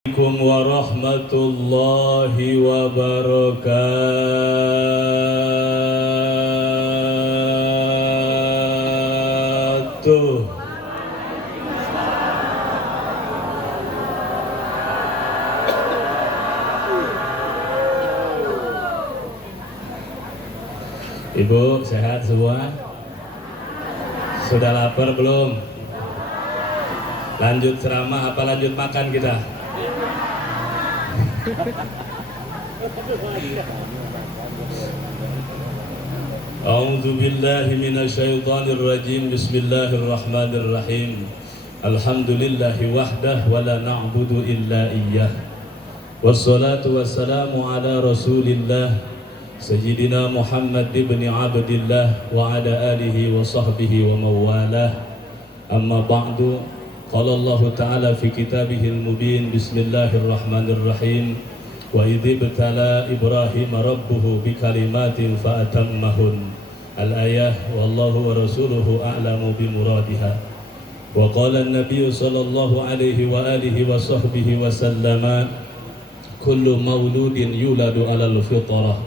Assalamualaikum warahmatullahi wabarakatuh. Ibu sehat semua? Sudah lapar belum? Lanjut ceramah apa lanjut makan kita? A'udzu billahi minasyaitonir rajim. Bismillahirrahmanirrahim. Alhamdulillahi wahdah wa la na'budu illa iyyah. Wassalatu wassalamu ala Rasulillah Sayyidina Muhammad ibn Abdillah wa ala alihi wa sahbihi wa mawalah. Amma ba'du. Qala Allah Ta'ala fi kitabihil mubin. Bismillahirrahmanirrahim. Wa idh ibtala Ibrahim rabbuhu bikalimatin fa atammahun. Al-ayah wallahu wa rasuluhu a'lamu bimuradiha. Wa qala an-nabiy sallallahu alaihi wa alihi wa sahbihi wa sallama kullu mauludin yuladu 'alal fitrah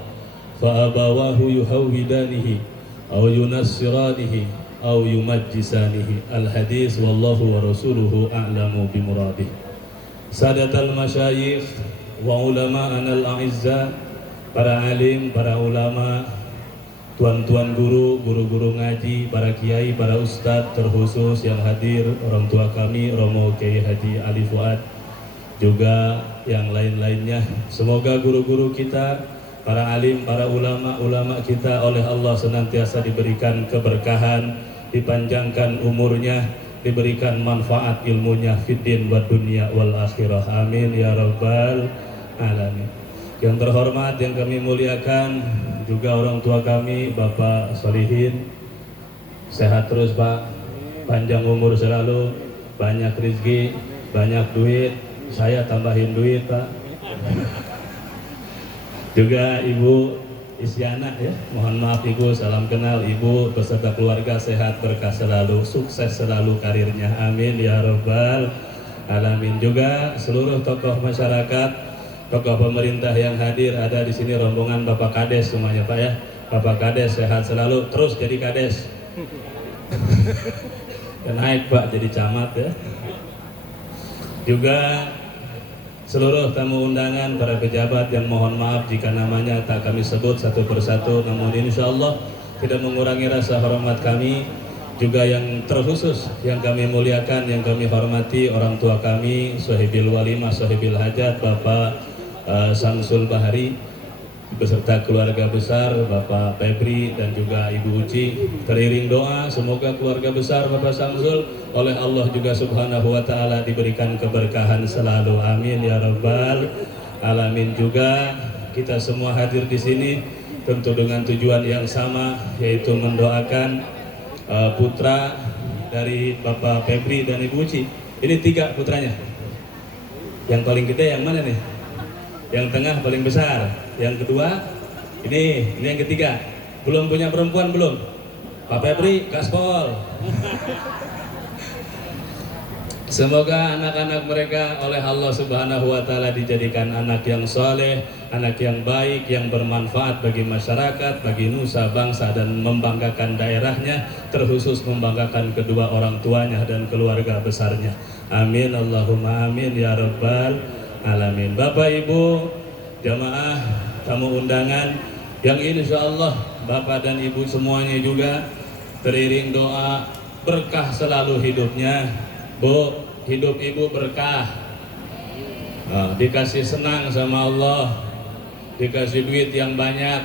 fa abawahu yuhawwidanihi aw yunassiranihi aw yumajjisanihi. Al-hadis wallahu wa rasuluhu a'lamu bimuradihi. Sadatal masyayikh wa ulama'ana al-a'izza, para alim, para ulama, tuan-tuan guru, guru-guru ngaji, para kiai, para ustadz, terkhusus yang hadir orang tua kami Romo Kiai Haji Ali Fuad, juga yang lain-lainnya. Semoga guru-guru kita, para alim, para ulama kita oleh Allah senantiasa diberikan keberkahan, dipanjangkan umurnya, diberikan manfaat ilmunya fiddin wa dunya wal akhirah. Amin ya rabbal alamin. Yang terhormat, yang kami muliakan juga orang tua kami, Bapak Solihin, sehat terus Pak, panjang umur selalu, banyak rezeki, banyak duit, saya tambahin duit Pak. Juga Ibu Isyana ya, mohon maaf Ibu, salam kenal Ibu beserta keluarga, sehat berkah selalu, sukses selalu karirnya, amin ya rabbal alamin. Juga seluruh tokoh masyarakat, tokoh pemerintah yang hadir ada di sini, rombongan Bapak Kades semuanya Pak ya. Bapak Kades sehat selalu, terus jadi Kades. Dan naik Pak jadi camat ya. Juga seluruh tamu undangan, para pejabat yang mohon maaf jika namanya tak kami sebut satu persatu, namun insya Allah tidak mengurangi rasa hormat kami. Juga yang terkhusus yang kami muliakan, yang kami hormati orang tua kami, Sohibil Walimah, Sohibil Hajat, Bapak Samsul Bahari beserta keluarga besar, Bapak Febri dan juga Ibu Uci. Teriring doa semoga keluarga besar Bapak Samsul oleh Allah juga subhanahu wa ta'ala diberikan keberkahan selalu, amin ya rabbal alamin. Juga kita semua hadir di sini tentu dengan tujuan yang sama, yaitu mendoakan putra dari Bapak Febri dan Ibu Uci. Ini 3 putranya. Yang paling gede yang mana nih? Yang tengah paling besar, yang kedua ini yang ketiga. Belum punya perempuan belum? Pak Febri gaspol. Semoga anak-anak mereka oleh Allah Subhanahu wa ta'ala dijadikan anak yang soleh, anak yang baik, yang bermanfaat bagi masyarakat, bagi nusa bangsa, dan membanggakan daerahnya, terkhusus membanggakan kedua orang tuanya dan keluarga besarnya. Amin Allahumma amin ya rabbal alamin. Bapak Ibu jamaah tamu undangan yang insya Allah Bapak dan Ibu semuanya juga teriring doa berkah selalu hidupnya. Bu, hidup Ibu berkah, dikasih senang sama Allah, dikasih duit yang banyak.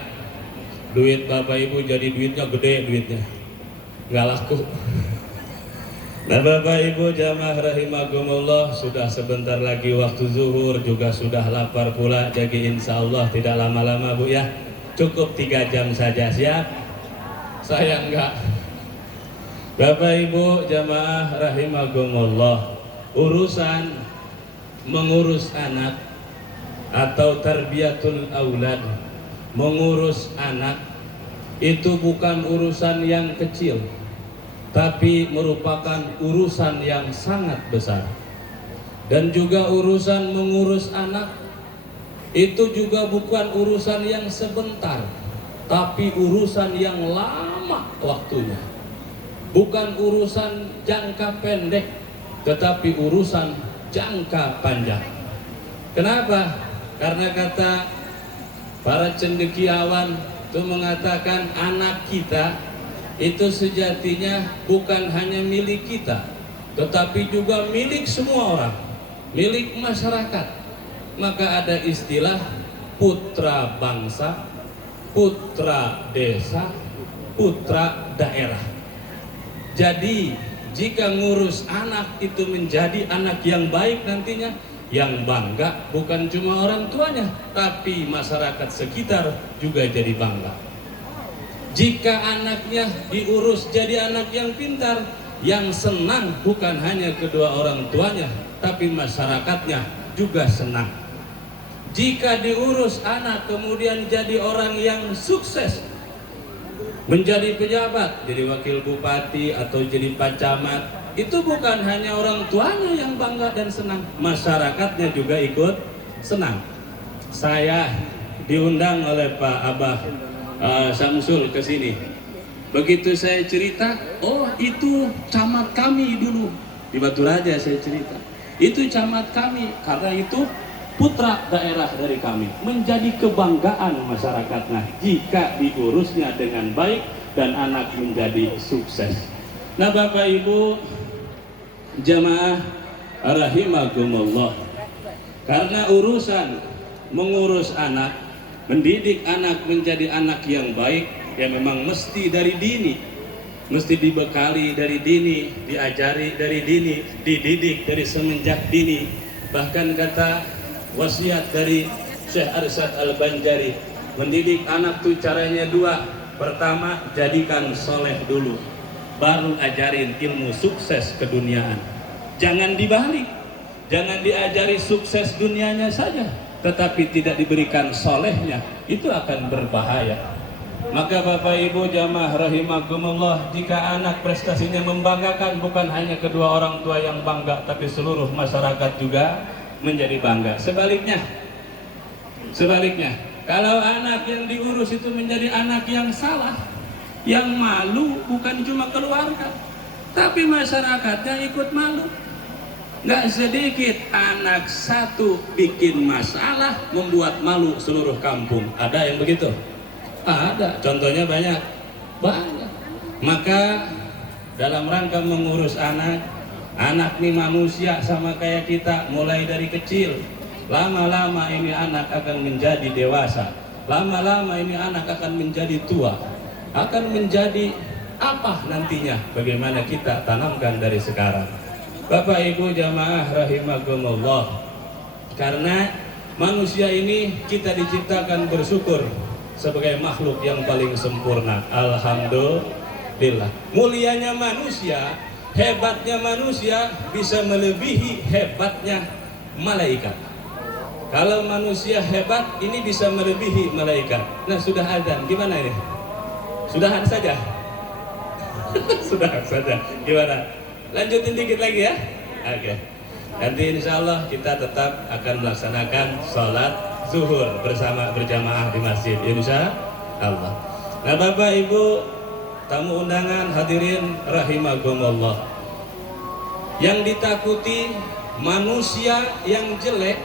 Duit Bapak Ibu jadi duitnya gede, duitnya nggak laku. Nah Bapak Ibu jamaah rahimakumullah, sudah sebentar lagi waktu zuhur, juga sudah lapar pula. Jadi insya Allah tidak lama-lama Bu ya, cukup 3 jam saja, siap? Saya enggak. Bapak Ibu jamaah rahimakumullah, urusan mengurus anak atau tarbiyatul aulad, mengurus anak itu bukan urusan yang kecil, tapi merupakan urusan yang sangat besar. Dan juga urusan mengurus anak itu juga bukan urusan yang sebentar, tapi urusan yang lama waktunya. Bukan urusan jangka pendek, tetapi urusan jangka panjang. Kenapa? Karena kata para cendekiawan itu mengatakan anak kita itu sejatinya bukan hanya milik kita, tetapi juga milik semua orang, milik masyarakat. Maka ada istilah putra bangsa, putra desa, putra daerah. Jadi jika ngurus anak itu menjadi anak yang baik nantinya, yang bangga bukan cuma orang tuanya, tapi masyarakat sekitar juga jadi bangga. Jika anaknya diurus jadi anak yang pintar, yang senang bukan hanya kedua orang tuanya, tapi masyarakatnya juga senang. Jika diurus anak kemudian jadi orang yang sukses, menjadi pejabat, jadi wakil bupati atau jadi pak camat, itu bukan hanya orang tuanya yang bangga dan senang, masyarakatnya juga ikut senang. Saya diundang oleh Pak Abah Samsul ke sini. Begitu saya cerita, oh itu camat kami dulu di Batu Raja. Saya cerita, itu camat kami, karena itu putra daerah dari kami. Menjadi kebanggaan masyarakatnya jika diurusnya dengan baik dan anak menjadi sukses. Nah Bapak Ibu jamaah rahimakumullah, karena urusan mengurus anak, mendidik anak menjadi anak yang baik, ya memang mesti dari dini, mesti dibekali dari dini, diajari dari dini, dididik dari semenjak dini. Bahkan kata wasiat dari Syekh Arsyad Al-Banjari, mendidik anak tuh caranya dua. Pertama, jadikan soleh dulu, baru ajarin ilmu sukses keduniaan. Jangan dibalik, jangan diajari sukses dunianya saja, tetapi tidak diberikan solehnya, itu akan berbahaya. Maka Bapak Ibu jamaah rahimakumullah, jika anak prestasinya membanggakan, bukan hanya kedua orang tua yang bangga, tapi seluruh masyarakat juga menjadi bangga. Sebaliknya, kalau anak yang diurus itu menjadi anak yang salah, yang malu bukan cuma keluarga, tapi masyarakatnya ikut malu. Nggak sedikit anak satu bikin masalah, membuat malu seluruh kampung. Ada yang begitu? Ada, contohnya banyak. Maka dalam rangka mengurus anak nih manusia sama kayak kita, mulai dari kecil. Lama-lama ini anak akan menjadi dewasa, lama-lama ini anak akan menjadi tua, akan menjadi apa nantinya, bagaimana kita tanamkan dari sekarang. Bapak Ibu jamaah rahimakumullah, karena manusia ini kita diciptakan bersyukur sebagai makhluk yang paling sempurna. Alhamdulillah. Mulianya manusia, hebatnya manusia bisa melebihi hebatnya malaikat. Kalau manusia hebat, ini bisa melebihi malaikat. Nah sudah adzan, gimana ini? Sudahan saja? Sudah saja, gimana? Lanjutin dikit lagi ya? Oke. Nanti insya Allah kita tetap akan melaksanakan sholat zuhur bersama berjamaah di masjid, insya Allah. Nah Bapak Ibu tamu undangan hadirin rahimakumullah, yang ditakuti manusia yang jelek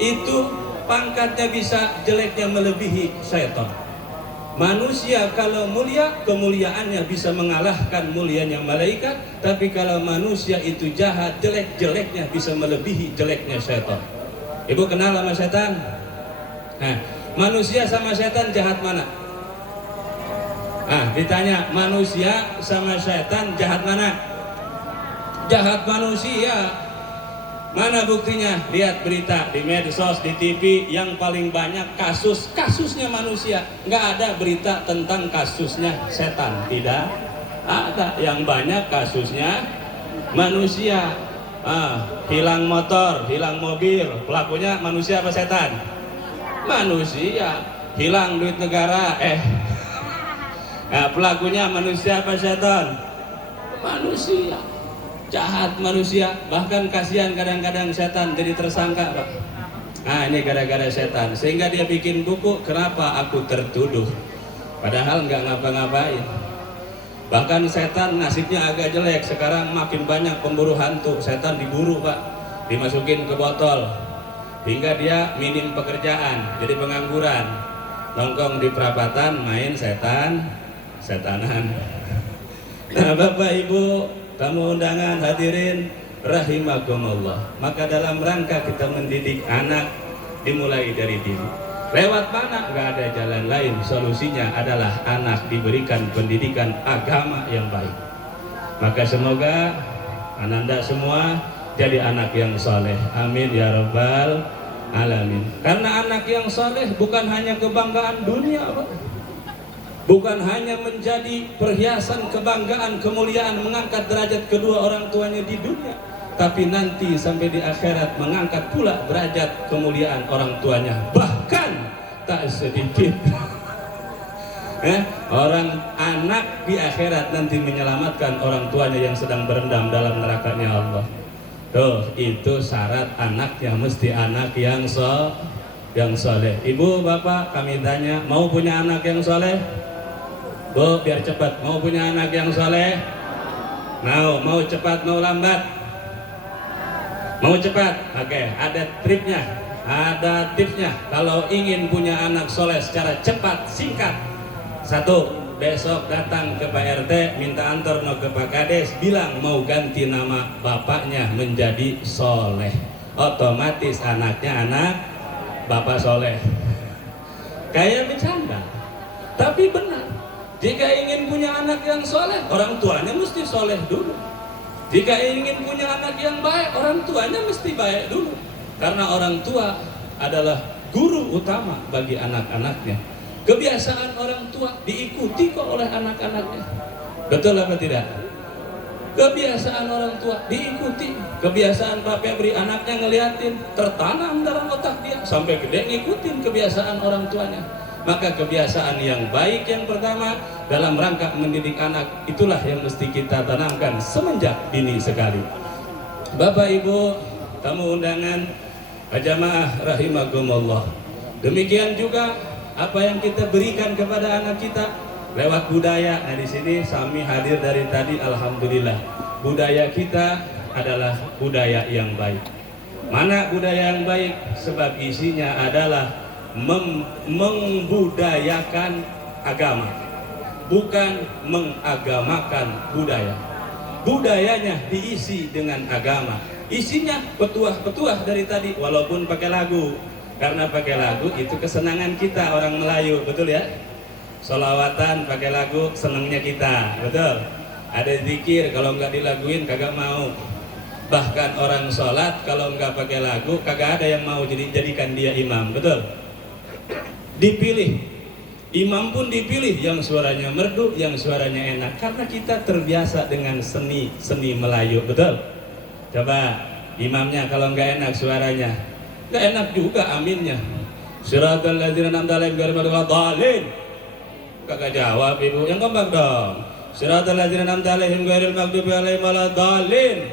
itu pangkatnya bisa jeleknya melebihi syaitan. Manusia kalau mulia, kemuliaannya bisa mengalahkan mulianya malaikat. Tapi kalau manusia itu jahat, jelek-jeleknya bisa melebihi jeleknya syaitan. Ibu kenal sama setan? Nah, manusia sama setan jahat mana? Nah, ditanya manusia sama setan jahat mana? Jahat manusia. Mana buktinya? Lihat berita di medsos, di TV, yang paling banyak kasusnya manusia. Nggak ada berita tentang kasusnya setan, tidak ada. Yang banyak kasusnya manusia. Hilang motor, hilang mobil, pelakunya manusia apa setan? Manusia. Hilang duit negara, pelakunya manusia apa setan? Manusia. jahat manusia, bahkan kasihan kadang-kadang setan jadi tersangka, Pak. Nah, ini gara-gara setan, sehingga dia bikin buku, kenapa aku tertuduh, padahal nggak ngapa-ngapain. Bahkan setan nasibnya agak jelek, sekarang makin banyak pemburu hantu, setan diburu, Pak, dimasukin ke botol, hingga dia minim pekerjaan, jadi pengangguran, nongkrong di perapatan, main setanan. Nah, Bapak Ibu, tamu undangan, hadirin rahimakumullah, maka dalam rangka kita mendidik anak dimulai dari dini. Lewat mana? Gak ada jalan lain, solusinya adalah anak diberikan pendidikan agama yang baik. Maka semoga Ananda semua jadi anak yang soleh, amin ya rabbal alamin. Karena anak yang soleh bukan hanya kebanggaan dunia, Pak, bukan hanya menjadi perhiasan kebanggaan, kemuliaan, mengangkat derajat kedua orang tuanya di dunia, tapi nanti sampai di akhirat mengangkat pula derajat kemuliaan orang tuanya. Bahkan tak sedikit orang anak di akhirat nanti menyelamatkan orang tuanya yang sedang berendam dalam nerakanya Allah. Tuh, itu syarat anaknya mesti anak yang soleh. Ibu, bapak, kami tanya, mau punya anak yang soleh? Bu, biar cepat, mau punya anak yang soleh? Mau cepat, mau lambat? Mau cepat? Oke, ada triknya, ada tipsnya. Kalau ingin punya anak soleh secara cepat, singkat, satu, besok datang ke Pak RT, minta antar no ke Pak Kades, bilang mau ganti nama bapaknya menjadi soleh. Otomatis anaknya anak bapak soleh. Kayak bercanda, tapi benar. Jika ingin punya anak yang soleh, orang tuanya mesti soleh dulu. Jika ingin punya anak yang baik, orang tuanya mesti baik dulu. Karena orang tua adalah guru utama bagi anak-anaknya. Kebiasaan orang tua diikuti kok oleh anak-anaknya. Betul apa tidak? Kebiasaan orang tua diikuti. Kebiasaan Pak Febri, anaknya ngeliatin, tertanam dalam otak dia, sampai gede ngikutin kebiasaan orang tuanya. Maka kebiasaan yang baik yang pertama dalam rangka mendidik anak, itulah yang mesti kita tanamkan semenjak dini sekali. Bapak Ibu, tamu undangan, jamaah rahimakumullah. Demikian juga apa yang kita berikan kepada anak kita lewat budaya. Nah, di sini Sami hadir dari tadi, alhamdulillah. Budaya kita adalah budaya yang baik. Mana budaya yang baik? Sebab isinya adalah membudayakan agama, bukan mengagamakan budaya. Budayanya diisi dengan agama. Isinya petuah-petuah dari tadi, walaupun pakai lagu. Karena pakai lagu itu kesenangan kita orang Melayu, betul ya? Sholawatan pakai lagu, senangnya kita, betul? Ada zikir, kalau nggak dilaguin kagak mau. Bahkan orang sholat kalau nggak pakai lagu, kagak ada yang mau jadikan dia imam, betul? Dipilih, imam pun dipilih yang suaranya merdu, yang suaranya enak, karena kita terbiasa dengan seni Melayu, betul? Coba imamnya kalau nggak enak suaranya, nggak enak juga aminnya. Siratal ladzina an'amta 'alaihim ghairil maghdubi 'alaihim, kagak jawab ibu, yang kompak dong. Siratal ladzina an'amta 'alaihim ghairil maghdubi 'alaihim waladdallin.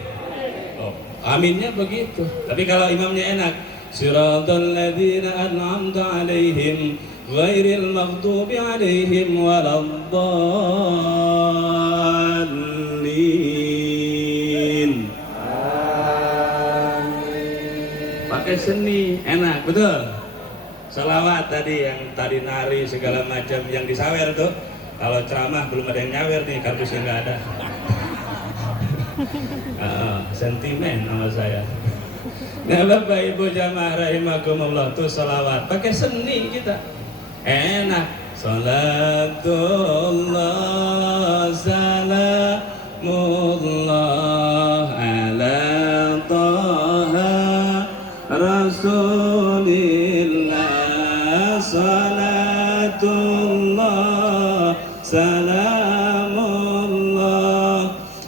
Oh, aminnya begitu. Tapi kalau imamnya enak, Siratal ladzina an'amta 'alaihim ghairil maghdubi 'alaihim waladdallin. Pakai seni enak, betul? Salawat tadi yang tadi nari segala macam yang disawer tuh. Kalau ceramah belum ada yang nyawer nih, kardusnya nggak ada. Sentimen sama saya. Nah, Bapak Ibu jamaah rahimakumullah, tuh salawat pakai seni kita enak. Salatullah salamullah ala taha rasulillah. Salatullah salamullah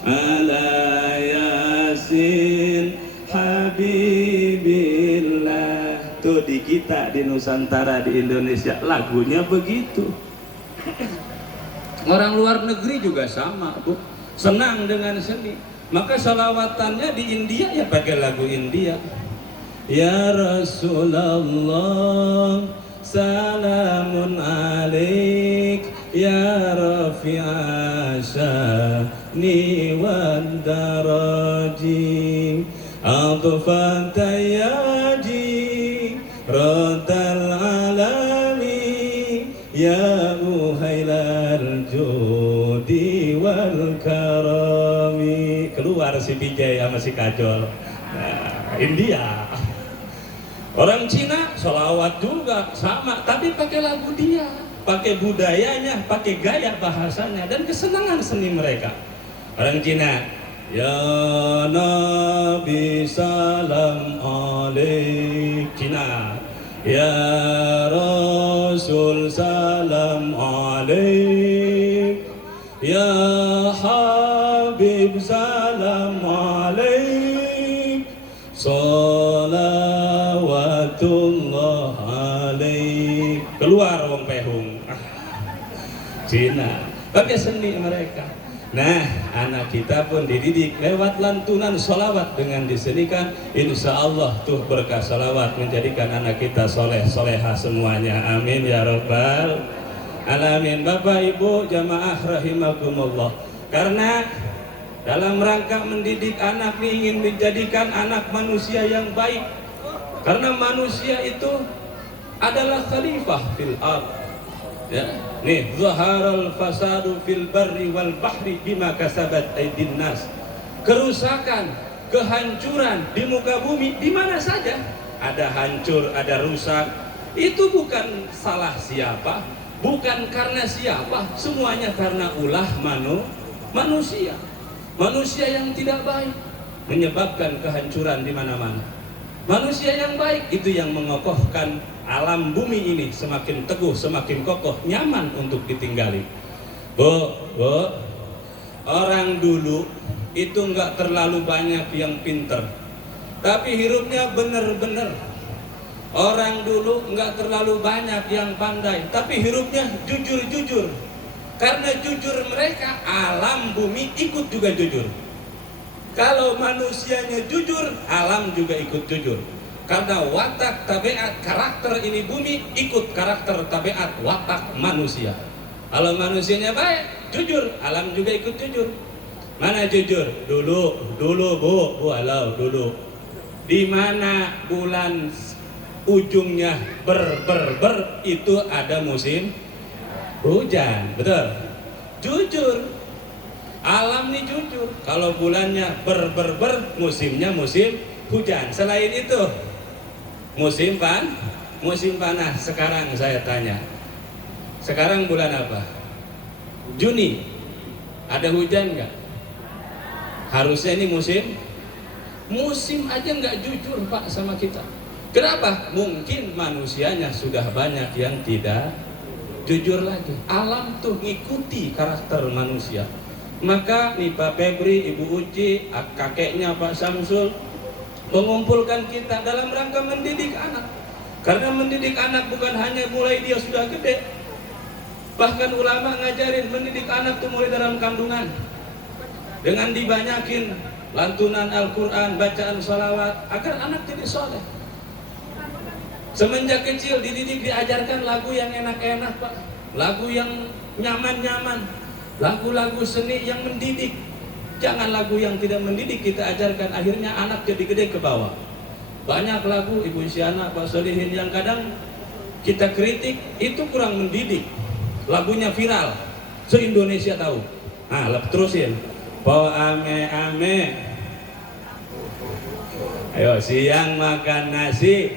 ala yasin habibillah. Tuh di kita di Nusantara, di Indonesia lagunya begitu. Orang luar negeri juga sama, Bu, senang dengan seni. Maka salawatannya di India ya pakai lagu India. Ya Rasulullah salamun alaik ya rafi'a sya'ni wad daraji atfan tayaji radal alami ya muhailal judi wal karami. Keluar si Vijay sama si Kajol. Nah, India. Orang Cina sholawat juga sama, tapi pakai lagu dia, pakai budayanya, pakai gaya bahasanya dan kesenangan seni mereka. Orang Cina, ya Nabi salam alaik, Cina. Ya Rasul salam alaik, ya Habib salam alaik, salawatullah alaik. Keluar wong pehung. Cina pakai seni mereka. Nah, anak kita pun dididik lewat lantunan sholawat dengan disenikan. Insya Allah tuh berkah sholawat menjadikan anak kita soleh soleha semuanya. Amin ya rabbal alamin. Bapak Ibu jamaah rahimakumullah. Karena dalam rangka mendidik anak ingin menjadikan anak manusia yang baik. Karena manusia itu adalah khalifah fil ard. Ya, nih zaharal fasadu fil barri wal bahri bima kasabat aydin nas. Kerusakan, kehancuran di muka bumi di mana saja ada hancur, ada rusak. Itu bukan salah siapa, bukan karena siapa, semuanya karena ulah manusia. Manusia yang tidak baik menyebabkan kehancuran di mana-mana. Manusia yang baik itu yang mengokohkan alam bumi ini semakin teguh, semakin kokoh, nyaman untuk ditinggali. Bu, orang dulu itu nggak terlalu banyak yang pinter, tapi hidupnya bener-bener. Orang dulu nggak terlalu banyak yang pandai, tapi hidupnya jujur-jujur. Karena jujur mereka, alam bumi ikut juga jujur. Kalau manusianya jujur, alam juga ikut jujur. Karena watak, tabiat, karakter ini bumi ikut karakter, tabiat, watak manusia. Kalau manusianya baik, jujur, alam juga ikut jujur. Mana jujur? Dulu bu, halo dulu. Di mana bulan ujungnya ber itu ada musim hujan, betul? Jujur. Alam nih jujur. Kalau bulannya ber musimnya musim hujan. Selain itu musim panas. Sekarang saya tanya, sekarang bulan apa? Juni. Ada hujan nggak? Harusnya ini musim aja nggak jujur Pak sama kita. Kenapa? Mungkin manusianya sudah banyak yang tidak jujur lagi. Alam tuh ngikuti karakter manusia. Maka nih Pak Febri, Ibu Uci, kakeknya Pak Samsul mengumpulkan kita dalam rangka mendidik anak. Karena mendidik anak bukan hanya mulai dia sudah gede. Bahkan ulama ngajarin mendidik anak tuh mulai dalam kandungan. Dengan dibanyakin lantunan Al-Quran, bacaan sholawat agar anak jadi soleh. Semenjak kecil dididik, diajarkan lagu yang enak-enak Pak, lagu yang nyaman-nyaman, lagu-lagu seni yang mendidik. Jangan lagu yang tidak mendidik kita ajarkan, akhirnya anak jadi gede ke bawah. Banyak lagu Ibu Isyana, Pak Solihin yang kadang kita kritik itu kurang mendidik. Lagunya viral, se-Indonesia tahu. Nah, terusin. Po ame-ame, ayo siang makan nasi.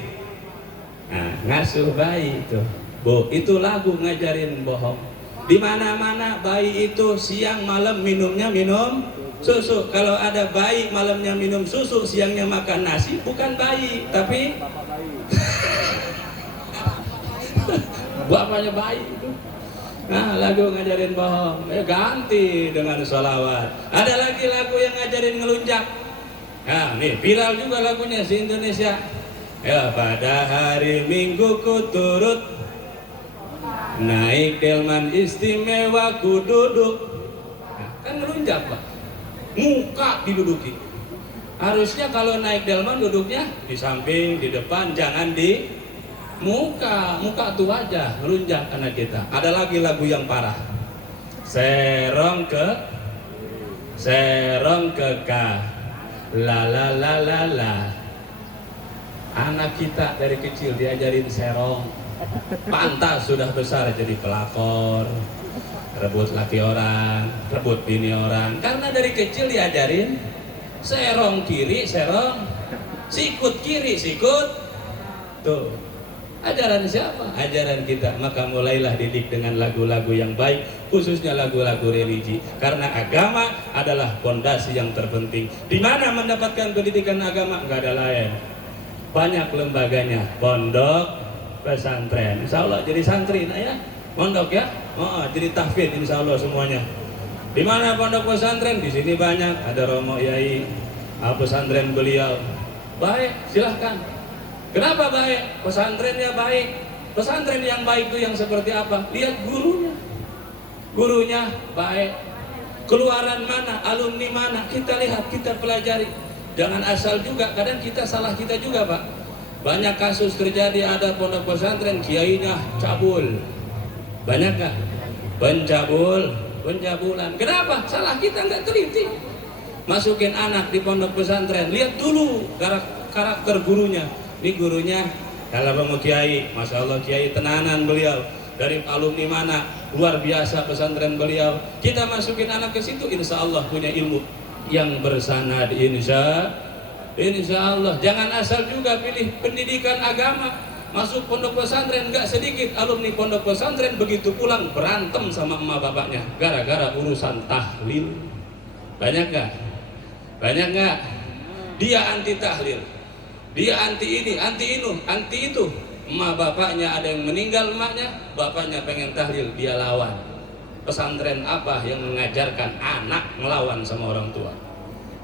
Nah, ngasuh bayi itu. Bu, itu lagu ngajarin bohong. Di mana-mana bayi itu siang malam minum susu. Kalau ada bayi malamnya minum susu, siangnya makan nasi, bukan bayi, tapi bapaknya bayi itu. Nah, lagu ngajarin bohong, ganti dengan sholawat. Ada lagi lagu yang ngajarin ngelunjak. Nah, nih viral juga lagunya si Indonesia. Ya, pada hari Minggu ku turut naik delman istimewa ku duduk. Nah, kan ngelunjak Pak. muka diduduki. Harusnya kalau naik delman duduknya di samping, di depan, jangan di muka. Muka tuh wajah, melunjak anak kita. Ada lagi lagu yang parah. Serong ke ka, la la la la la. Anak kita dari kecil diajarin serong, pantas sudah besar jadi pelakor, rebut laki orang, rebut bini orang. Karena dari kecil diajarin serong kiri, serong, sikut kiri, sikut. Tuh, ajaran siapa? Ajaran kita. Maka mulailah didik dengan lagu-lagu yang baik, khususnya lagu-lagu religi. Karena agama adalah fondasi yang terpenting. Di mana mendapatkan pendidikan agama? Enggak ada lain. Banyak lembaganya, pondok, pesantren. Insya Allah jadi santri, nah ya, pondok ya, jadi tahfidz insya Allah semuanya. Di mana pondok pesantren? Di sini banyak. Ada Romo Yai, pesantren beliau. Baik, silahkan. Kenapa baik? Pesantrennya baik. Pesantren yang baik itu yang seperti apa? Lihat gurunya. Gurunya baik. Keluaran mana? Alumni mana? Kita lihat, kita pelajari. Jangan asal juga, kadang kita salah kita juga Pak. Banyak kasus terjadi, ada pondok pesantren kiainya cabul. Banyak gak? Pencabulan. Kenapa? Salah kita nggak teliti. Masukin anak di pondok pesantren, lihat dulu karakter gurunya. Ini gurunya, kalau Romo Kiai, Masya Allah Kiai tenanan beliau. Dari alumni mana? Luar biasa pesantren beliau. Kita masukin anak ke situ, insya Allah punya ilmu yang bersanad, insya Allah. Jangan asal juga pilih pendidikan agama. Masuk pondok pesantren nggak sedikit alumni pondok pesantren begitu pulang berantem sama emak bapaknya gara-gara urusan tahlil. Banyak nggak? Dia anti tahlil, dia anti ini, anti itu. Emak bapaknya ada yang meninggal, emaknya, bapaknya pengen tahlil, dia lawan. Pesantren apa yang mengajarkan anak melawan sama orang tua?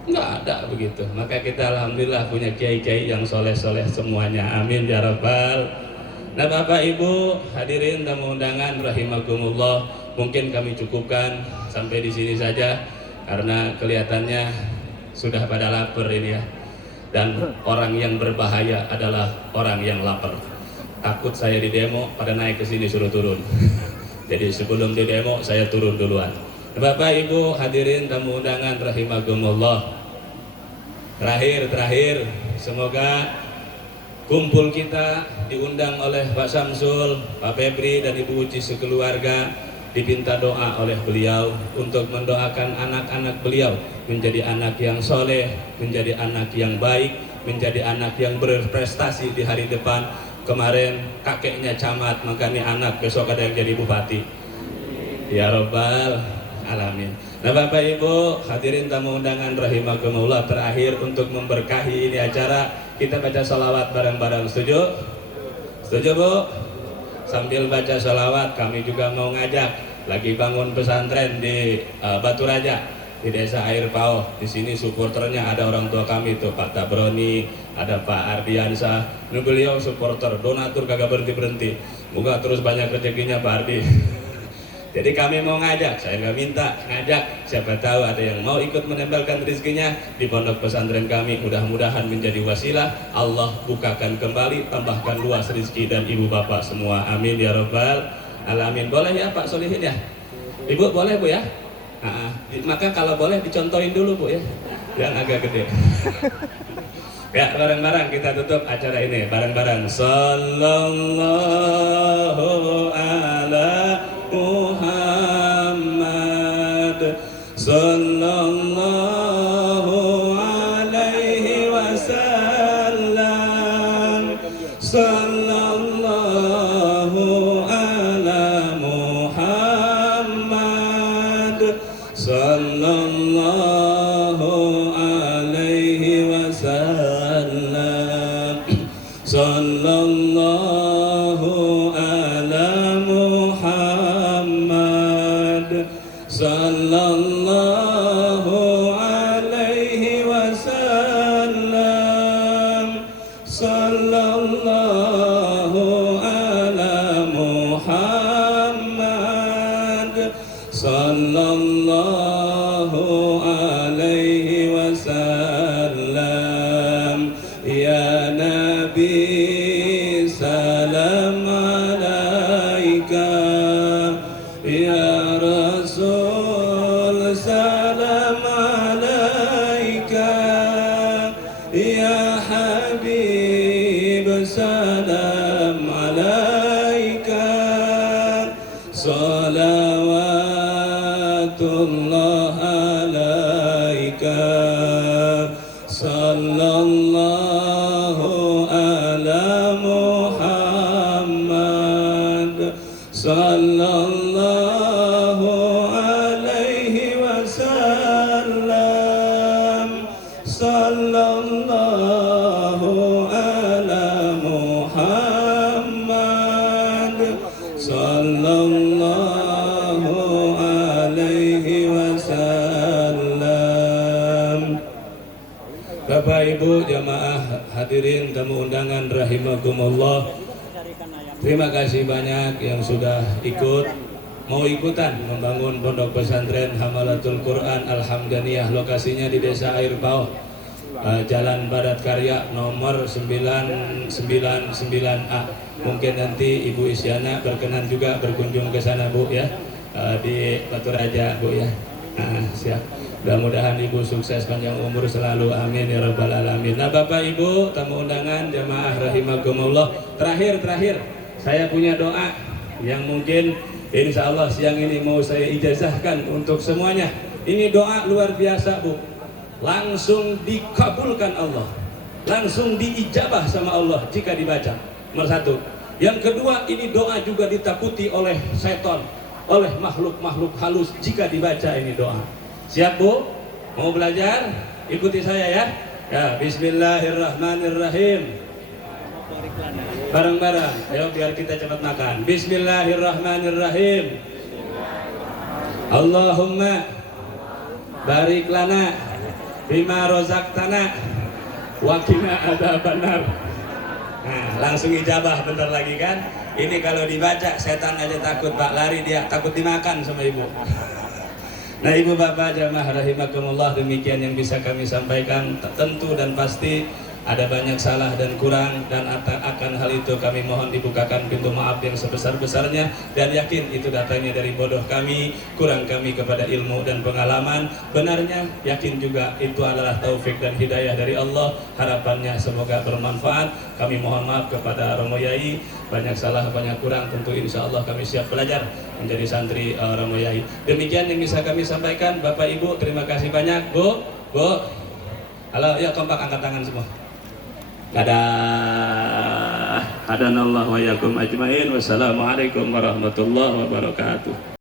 Nggak ada begitu. Maka kita alhamdulillah punya kiai-kiai yang soleh-soleh semuanya. Amin ya rabbal. Nah Bapak Ibu hadirin tamu undangan rahimakumullah, mungkin kami cukupkan sampai di sini saja karena kelihatannya sudah pada lapar ini ya. Dan orang yang berbahaya adalah orang yang lapar. Takut saya di demo pada naik ke sini suruh turun. Jadi sebelum di demo saya turun duluan. Bapak Ibu hadirin tamu undangan rahimakumullah. Terakhir semoga kumpul kita diundang oleh Pak Samsul, Pak Febri dan Ibu Uci sekeluarga, dipinta doa oleh beliau untuk mendoakan anak-anak beliau menjadi anak yang soleh, menjadi anak yang baik, menjadi anak yang berprestasi di hari depan. Kemarin kakeknya camat, maka ini anak besok ada yang jadi bupati. Ya Rabbal Alamin. Nah Bapak Ibu hadirin tamu undangan rahimakumullah, terakhir untuk memberkahi ini acara kita baca salawat bareng-bareng. Setuju? Setuju Bu? Sambil baca salawat kami juga mau ngajak lagi bangun pesantren di Batu Raja di desa Air Pauh. Di sini supporternya ada orang tua kami tuh Pak Tabroni, ada Pak Ardiansah. Ini beliau supporter, donatur kagak berhenti. Moga terus banyak rezekinya Pak Ardi. Jadi kami mau ngajak, saya nggak minta, ngajak. Siapa tahu ada yang mau ikut menempelkan rezekinya di pondok pesantren kami. Mudah-mudahan menjadi wasilah. Allah bukakan kembali, tambahkan luas rezeki dan ibu bapak semua. Amin ya rabbal alamin. Boleh ya Pak Solihin ya? Ibu boleh Bu ya? Maka kalau boleh dicontohin dulu Bu ya, yang agak gede. Ya bareng-bareng kita tutup acara ini bareng-bareng. Sallallahu ala Muhammad sallallahu alaihi wasallam. Sallallahu ala Muhammad sallallahu alaihi wasallam. Sallallahu ala Muhammad sallallahu alaihi wasallam. Sallallahu ala Muhammad sallallahu alaihi salam alaika salawatullah alaika sallallahu ala Muhammad sallallahu alaihi wasallam sallallahu ala Muhammad sallallahu alaihi wasallam. Bapak Ibu jamaah hadirin tamu undangan rahimakumullah, terima kasih banyak yang sudah mau ikutan membangun pondok pesantren Hamalatul Quran Al-Hamdaniyah. Lokasinya di Desa Air Bawah, Jalan Barat Karya nomor 999A. Mungkin nanti Ibu Isyana berkenan juga berkunjung ke sana Bu ya, di Batu Raja Bu ya. Siap. Mudah-mudahan Ibu sukses panjang umur selalu, amin ya rabbal alamin. Nah Bapak Ibu tamu undangan jamaah rahimakumullah, terakhir saya punya doa yang mungkin insya Allah siang ini mau saya ijazahkan untuk semuanya. Ini doa luar biasa Bu, langsung dikabulkan Allah, langsung diijabah sama Allah jika dibaca. Nomor satu. Yang kedua, ini doa juga ditakuti oleh setan, oleh makhluk-makhluk halus jika dibaca ini doa. Siap Bu? Mau belajar? Ikuti saya ya. Ya, bismillahirrahmanirrahim. Bareng-bareng, ayo biar kita cepat makan. Bismillahirrahmanirrahim. Allahumma barik lana bima rozaqtana wa qina adzabannar. Nah, langsung ijabah bentar lagi kan. Ini kalau dibaca setan aja takut Pak, lari dia, takut dimakan sama Ibu. Nah Ibu Bapak jamaah rahimakumullah, demikian yang bisa kami sampaikan. Tentu dan pasti ada banyak salah dan kurang, dan akan hal itu kami mohon dibukakan pintu maaf yang sebesar-besarnya, dan yakin itu datangnya dari bodoh kami, kurang kami kepada ilmu dan pengalaman. Benarnya yakin juga itu adalah taufik dan hidayah dari Allah. Harapannya semoga bermanfaat. Kami mohon maaf kepada Romo Yai, banyak salah banyak kurang, tentu insya Allah kami siap belajar menjadi santri Romo Yai. Demikian yang bisa kami sampaikan. Bapak Ibu terima kasih banyak. Bu halo ya, kompak angkat tangan semua. Dadah. Hadanallahu wa iyyakum ajmain. Wassalamualaikum warahmatullahi wabarakatuh.